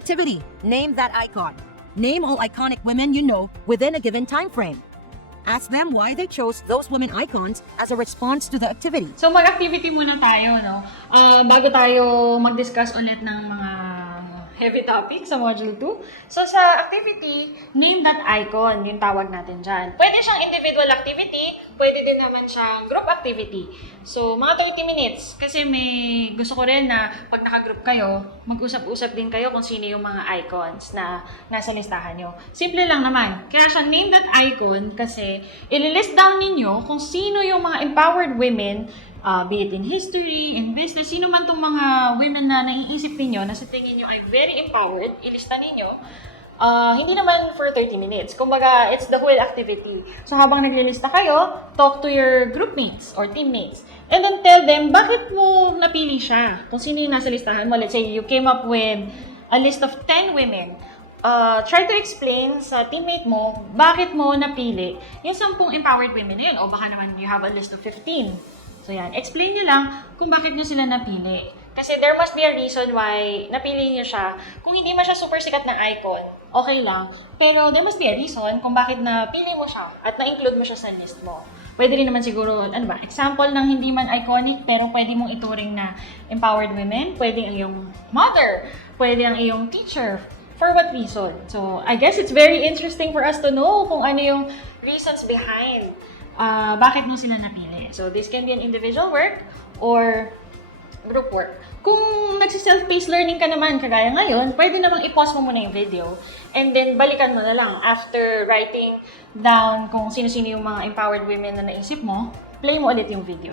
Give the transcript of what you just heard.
Activity. Name that icon. Name all iconic women you know within a given time frame. Ask them why they chose those women icons as a response to the activity. So mag-activity muna tayo, no? Bago tayo mag-discuss ulit ng mga heavy topics sa Module 2. So sa activity, name that icon, yung tawag natin dyan. Pwede siyang individual activity, pwede din naman siyang group activity. So mga 30 minutes, kasi may gusto ko rin na pag naka-group kayo, mag-usap-usap din kayo kung sino yung mga icons na nasa listahan nyo. Simple lang naman. Kaya siya name that icon kasi ililist down ninyo kung sino yung mga empowered women, be it in history, in business, sino man itong mga women na naiisip ninyo na sa tingin nyo ay very empowered, ilista ninyo. Hindi naman for 30 minutes. Kumbaga, it's the whole activity. So, habang naglilista kayo, talk to your groupmates or teammates. And then tell them, bakit mo napili siya? Kung sino yung nasa listahan mo. Let's say, you came up with a list of 10 women. Try to explain sa teammate mo, bakit mo napili yung 10 empowered women na yun. O baka naman you have a list of 15. So yan, explain nyo lang kung bakit nyo sila napili. Kasi there must be a reason why napili nyo siya. Kung hindi man siya super sikat na icon, okay lang. Pero there must be a reason kung bakit napili mo siya at na-include mo siya sa list mo. Pwede rin naman siguro, example ng hindi man iconic pero pwede mong ituring na empowered women. Pwede ang iyong mother, pwede ang iyong teacher. For what reason? So, I guess it's very interesting for us to know kung ano yung reasons behind bakit mo sila napili. So, this can be an individual work or group work. Kung nagsi-self-paced learning ka naman, kagaya ngayon, pwede namang i-pause mo muna yung video and then balikan mo na lang after writing down kung sino-sino yung mga empowered women na naisip mo, play mo ulit yung video.